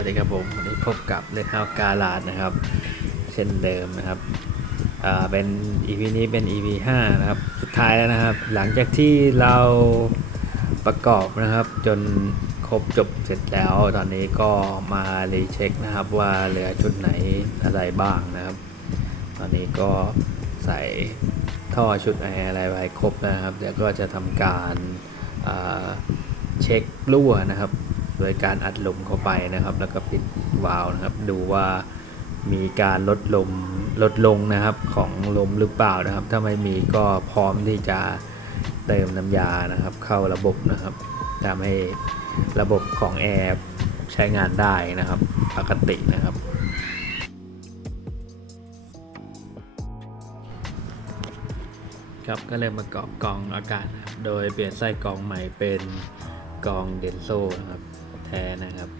วัสดีครับผมวันนี้พบกับเลนฮาวการาดนะครับ เช่นเดิมนะครับอ่าเป็น EP นี้เป็น EP 5 นะครับ สุดท้ายแล้วนะครับ หลังจากที่เราประกอบนะครับ จนครบจบเสร็จแล้ว ตอนนี้ก็มารีเช็คนะครับว่าเหลือชุดไหนอะไรบ้างนะครับ ตอนนี้ก็ใส่ท่อชุดแอร์อะไรไว้ครบนะครับเดี๋ยวก็จะทำการเช็ครั่วนะครับ โดยการอัดลมเข้าไปนะครับ แล้วก็ปิดวาล์วนะครับ ดูว่ามีการลดลมลดลงนะครับของลมหรือเปล่านะครับ ถ้าไม่มีก็พร้อมที่จะเติมน้ำยานะครับ เข้าระบบนะครับทำให้ระบบของแอร์ใช้งานได้นะครับปกตินะครับ ครับก็เลยประกอบกองอากาศโดยเปลี่ยนไส้กองใหม่เป็นกองเดนโซนะครับ แท้นะครับ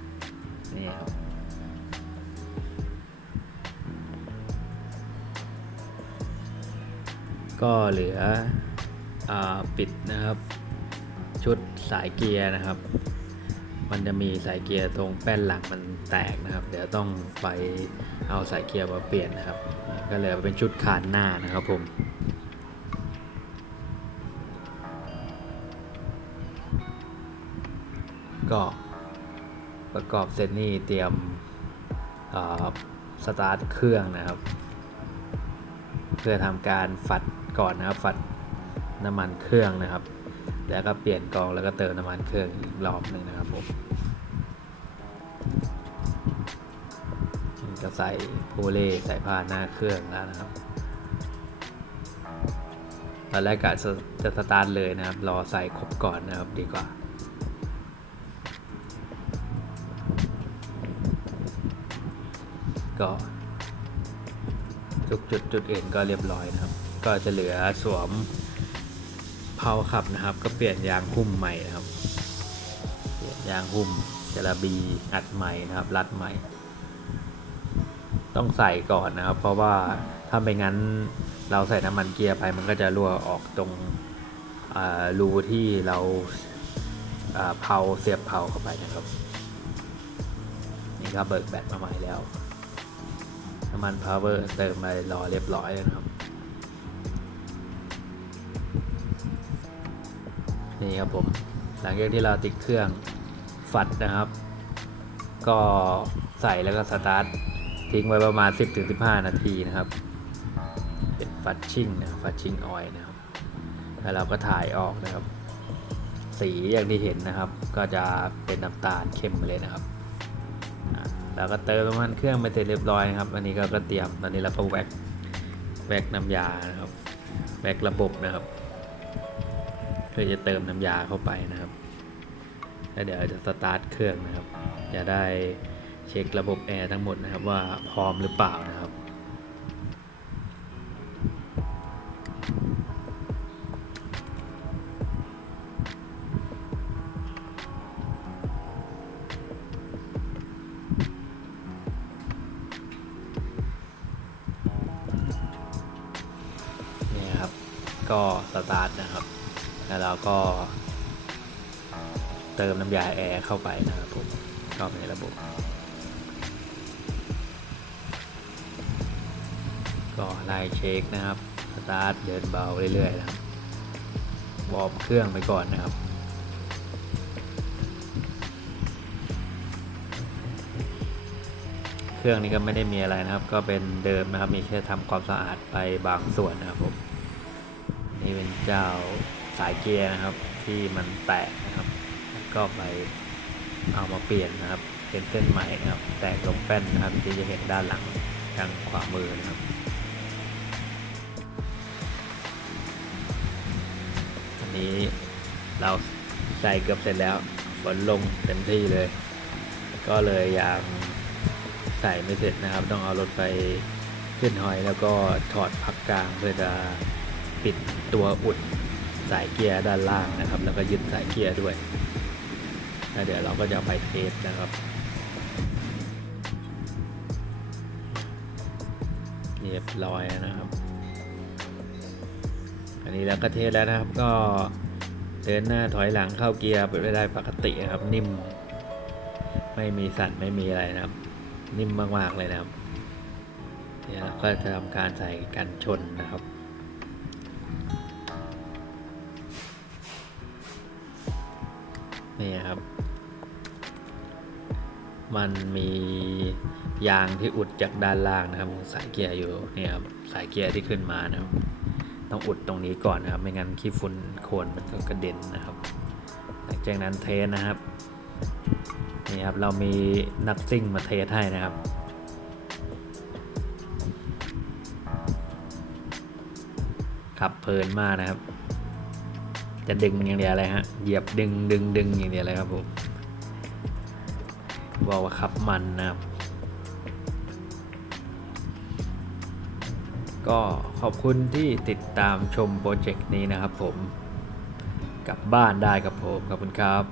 นี่ครับก็เหลืออปิดนะครับ ชุดสายเกียร์นะครับ มันจะมีสายเกียร์ตรงแป้นหลังมันแตกนะครับ เดี๋ยวต้องไปเอาสายเกียร์มาเปลี่ยนนะครับ ก็เลยเป็นชุดคานหน้านะครับผมก็ ประกอบเสร็จนี่เตรียมสตาร์ทเครื่องนะครับ เพื่อทำการฝัดก่อนนะครับฝัดน้ำมันเครื่องนะครับ แล้วก็เปลี่ยนกองแล้วก็เติมน้ำมันเครื่องอีกรอบหนึ่งนะครับผมก็ใส่โพเล่ใส่ผ้าหน้าเครื่องแล้วนะครับตอนแรกกะจะจะสตาร์ทเลยนะครับ รอใส่ครบก่อนนะครับดีกว่า ก็ทุกจุดจุดอื่นก็เรียบร้อยนะครับ ก็จะเหลือสวมเพาขับนะครับ ก็เปลี่ยนยางหุ้มใหม่นะครับ เปลี่ยนยางหุ้มจระบีอัดใหม่นะครับ รัดใหม่ ต้องใส่ก่อนนะครับ เพราะว่าถ้าไม่งั้นเราใส่น้ำมันเกียร์ไปมันก็จะรั่วออกตรงรูที่เราอ่าเผาเสียบเผาเข้าไปนะครับ นี่ก็เบิกแบตมาใหม่แล้ว น้ำมันพาวเวอร์เติมไปรอเรียบร้อยแล้วนะครับ นี่ครับผม หลังจากที่เราติดเครื่องฝัดนะครับ ก็ใส่แล้วก็สตาร์ททิ้งไว้ประมาณ 10-15 นาทีนะครับ เป็นฟัดชิ่งนะฟัดชิ่งออยนะครับ แล้วเราก็ถ่ายออกนะครับ สีอย่างที่เห็นนะครับ ก็จะเป็นน้ำตาลเข้มไปเลยนะครับ แล้วก็เติมน้ำมันเครื่องไปเสร็จเรียบร้อยครับ อันนี้ก็ก็เตรียมตอนนี้เราก็แว็กแว็กน้ำยานะครับแว็กระบบนะครับเพื่อจะเติมน้ำยาเข้าไปนะครับแล้วเดี๋ยวจะสตาร์ทเครื่องนะครับ จะได้เช็คระบบแอร์ทั้งหมดนะครับว่าพร้อมหรือเปล่านะครับ ก็สตาร์ทนะครับ แล้วเราก็ เติมน้ำยาแอร์เข้าไปนะครับผมเข้าไปในระบบ ก็ไล่เช็คนะครับ สตาร์ทเดินเบาเรื่อยๆนะครับวอร์มเครื่องไปก่อนนะครับเครื่องนี้ก็ไม่ได้มีอะไรนะครับ ก็เป็นเดิมนะครับ มีแค่ทำความสะอาดไปบางส่วนนะครับผม นี่เป็นเจ้าสายเกียร์นะครับที่มันแตกนะครับ ก็ไปเอามาเปลี่ยนนะครับ เป็นเส้นใหม่นะครับ แตกลงแป้นนะครับที่จะเห็นด้านหลังทางขวามือนะครับอันนี้เราใส่เกือบเสร็จแล้วฝนลงเต็มที่เลย ก็เลยยังใส่ไม่เสร็จนะครับ ต้องเอารถไปขึ้นหอยแล้วก็ถอดพักกลางเพื่อจะ ปิดตัวอุดสายเกียร์ด้านล่างนะครับ แล้วก็ยึดสายเกียร์ด้วยแล้วเดี๋ยวเราก็จะไปเทสนะครับเรียบร้อยนะครับ อันนี้แล้วก็เทสแล้วนะครับก็เดินหน้าถอยหลังเข้าเกียร์ไปได้ปกตินะครับ นิ่ม ไม่มีสั่นไม่มีอะไรนะครับ นิ่มมากๆเลยนะครับเนี่ยเราก็จะทำการใส่กันชนนะครับ นี่ครับ มันมียางที่อุดจากด้านล่างนะครับ สายเกียร์อยู่นี่ครับสายเกียร์ที่ขึ้นมานะครับ ต้องอุดตรงนี้ก่อนนะครับ ไม่งั้นขี้ฝุ่นโคลนมันก็กระเด็นนะครับ หลังจากนั้นเทสนะครับนี่ครับเรามีนักซิ่งมาเทสให้นะครับขับเพลินมากนะครับ จะดึงอย่างเดียวเลยฮะ เหยียบดึงดึงดึงอย่างเดียวเลยครับผมบอกว่าขับมันนะครับ ก็ขอบคุณที่ติดตามชมโปรเจกต์นี้นะครับผม กลับบ้านได้กับผมขอบคุณครับ